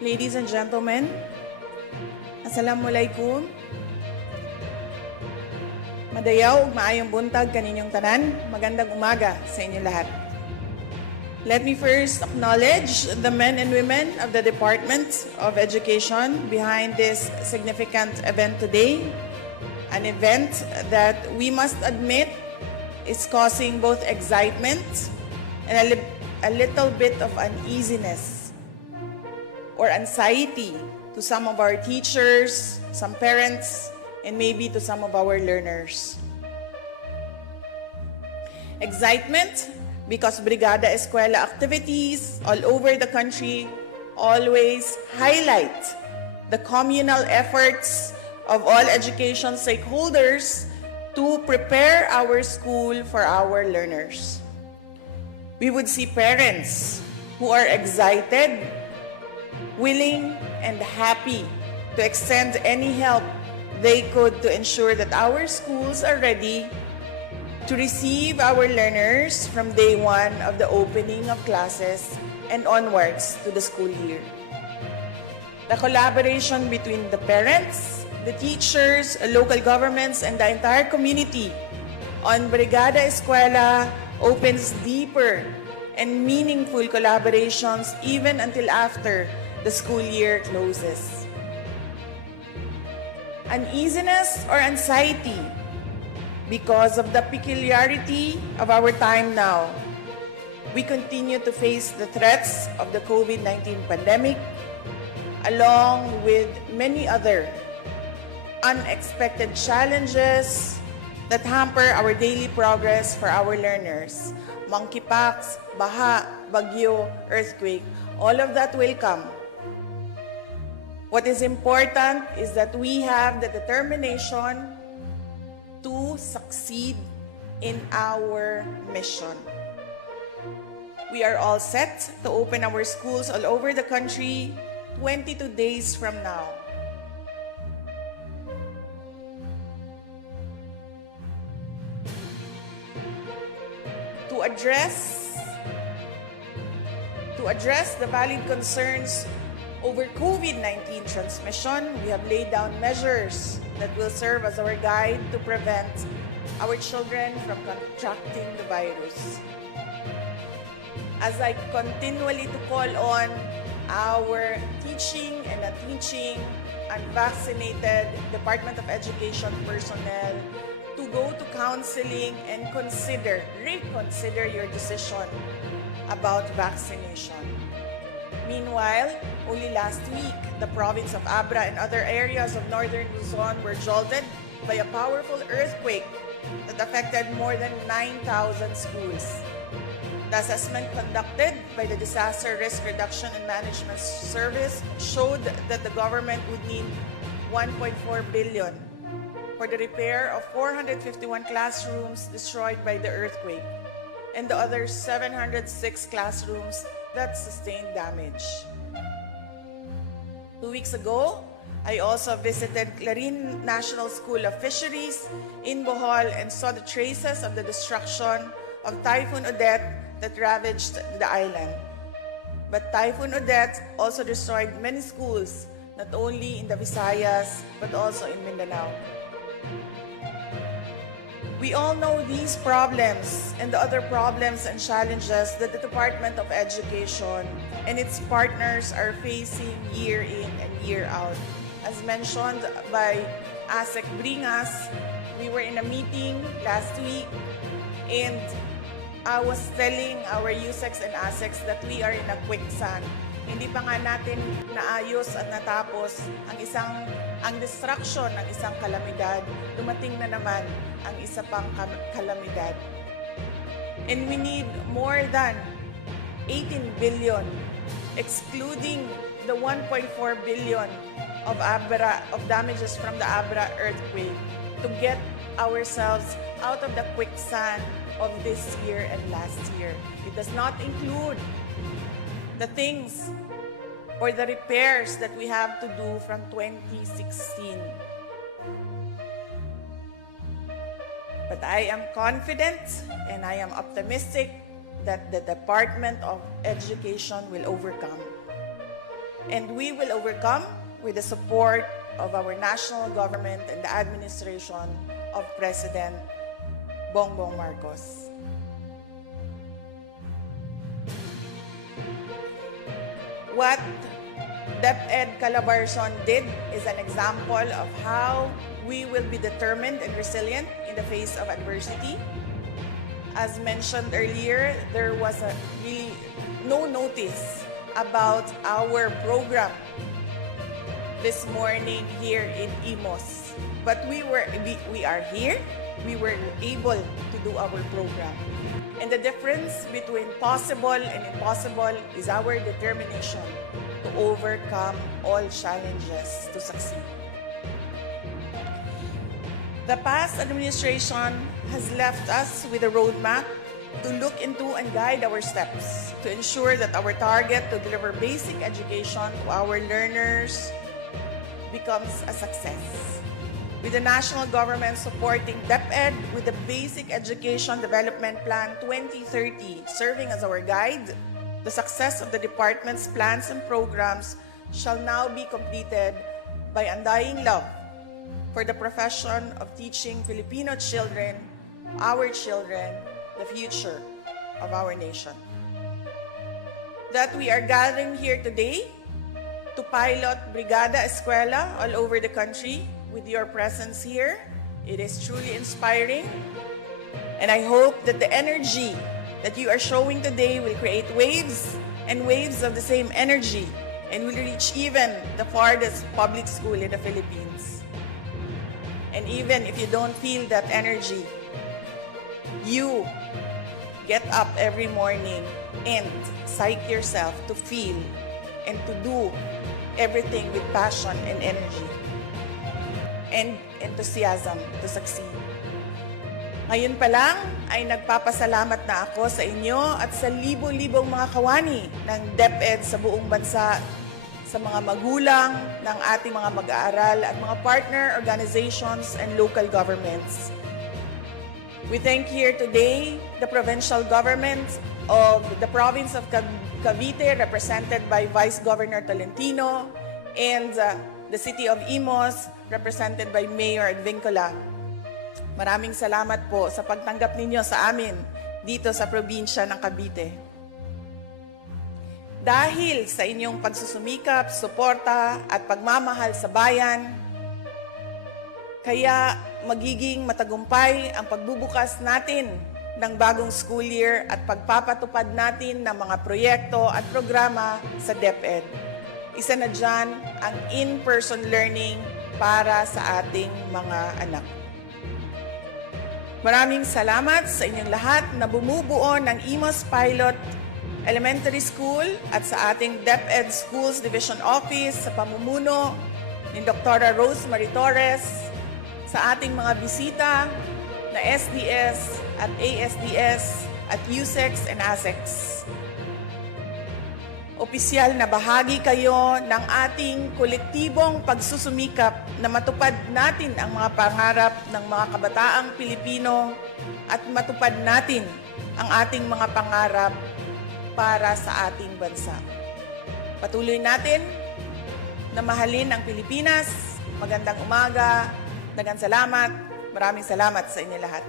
Ladies and gentlemen, Assalamualaikum. Madayaw ug maayong buntag kaninyong tanan. Magandang umaga sa inyo lahat. Let me first acknowledge the men and women of the Department of Education behind this significant event today, an event that we must admit is causing both excitement and a little bit of uneasiness or anxiety to some of our teachers, some parents, and maybe to some of our learners. Excitement because Brigada Eskwela activities all over the country always highlight the communal efforts of all education stakeholders to prepare our school for our learners. We would see parents who are excited, willing, and happy to extend any help they could to ensure that our schools are ready to receive our learners from day one of the opening of classes and onwards to the school year. The collaboration between the parents, the teachers, local governments, and the entire community on Brigada Eskwela opens deeper and meaningful collaborations even until after the school year closes. Uneasiness or anxiety because of the peculiarity of our time now. We continue to face the threats of the COVID-19 pandemic along with many other unexpected challenges that hamper our daily progress for our learners. Monkeypox, baha, bagyo, earthquake, all of that will come. What is important is that we have the determination to succeed in our mission. We are all set to open our schools all over the country 22 days from now. To address the valid concerns over COVID-19 transmission, we have laid down measures that will serve as our guide to prevent our children from contracting the virus. As I continually to call on our teaching and non-teaching unvaccinated Department of Education personnel to go to counseling and reconsider your decision about vaccination. Meanwhile, only last week, the province of Abra and other areas of northern Luzon were jolted by a powerful earthquake that affected more than 9,000 schools. The assessment conducted by the Disaster Risk Reduction and Management Service showed that the government would need 1.4 billion for the repair of 451 classrooms destroyed by the earthquake and the other 706 classrooms that sustained damage. 2 weeks ago, I also visited Clarin National School of Fisheries in Bohol and saw the traces of the destruction of Typhoon Odette that ravaged the island. But Typhoon Odette also destroyed many schools, not only in the Visayas, but also in Mindanao. We all know these problems and the other problems and challenges that the Department of Education and its partners are facing year in and year out. As mentioned by ASEC Bringas, we were in a meeting last week and I was telling our USECs and ASECs that we are in a quicksand. Hindi pa nga natin naayos at natapos ang destruction ng isang kalamidad, dumating na naman ang isa pang kalamidad. And we need more than 18 billion, excluding the 1.4 billion of damages from the Abra earthquake to get ourselves out of the quicksand of this year and last year. It does not include the things or the repairs that we have to do from 2016. But I am confident and I am optimistic that the Department of Education will overcome. and we will overcome with the support of our national government and the administration of President Bongbong Marcos. What DepEd Calabarzon did is an example of how we will be determined and resilient in the face of adversity. As mentioned earlier, there was really no notice about our program this morning here in Imus. But we are here, we were able to do our program. And the difference between possible and impossible is our determination to overcome all challenges to succeed. The past administration has left us with a roadmap to look into and guide our steps to ensure that our target to deliver basic education to our learners becomes a success. With the national government supporting DepEd with the Basic Education Development Plan 2030 serving as our guide, the success of the department's plans and programs shall now be completed by undying love for the profession of teaching Filipino children, the future of our nation. That we are gathering here today to pilot Brigada Eskwela all over the country with your presence here. It is truly inspiring, and I hope that the energy that you are showing today will create waves and waves of the same energy and will reach even the farthest public school in the Philippines. And even if you don't feel that energy, you get up every morning and psych yourself to feel and to do everything with passion and energy and enthusiasm to succeed. Ngayon pa lang ay nagpapasalamat na ako sa inyo at sa libo-libong mga kawani ng DepEd sa buong bansa, sa mga magulang ng ating mga mag-aaral at mga partner organizations and local governments. We thank here today the provincial government of the province of Cavite, represented by Vice Governor Tolentino, and the city of Imus, represented by Mayor Advincula. Maraming salamat po sa pagtanggap ninyo sa amin dito sa probinsya ng Cavite. Dahil sa inyong pagsusumikap, suporta at pagmamahal sa bayan, kaya magiging matagumpay ang pagbubukas natin ng bagong school year at pagpapatupad natin ng mga proyekto at programa sa DepEd. Isa na dyan ang in-person learning para sa ating mga anak. Maraming salamat sa inyong lahat na bumubuo ng Imus Pilot Elementary School at sa ating DepEd Schools Division Office sa pamumuno ni Dr. Rosemary Torres, sa ating mga bisita na SDS at ASDS at USEX and ASEX. Opisyal na bahagi kayo ng ating kolektibong pagsusumikap na matupad natin ang mga pangarap ng mga kabataang Pilipino at matupad natin ang ating mga pangarap para sa ating bansa. Patuloy natin na mahalin ang Pilipinas. Magandang umaga. Daghang salamat. Maraming salamat sa inyo lahat.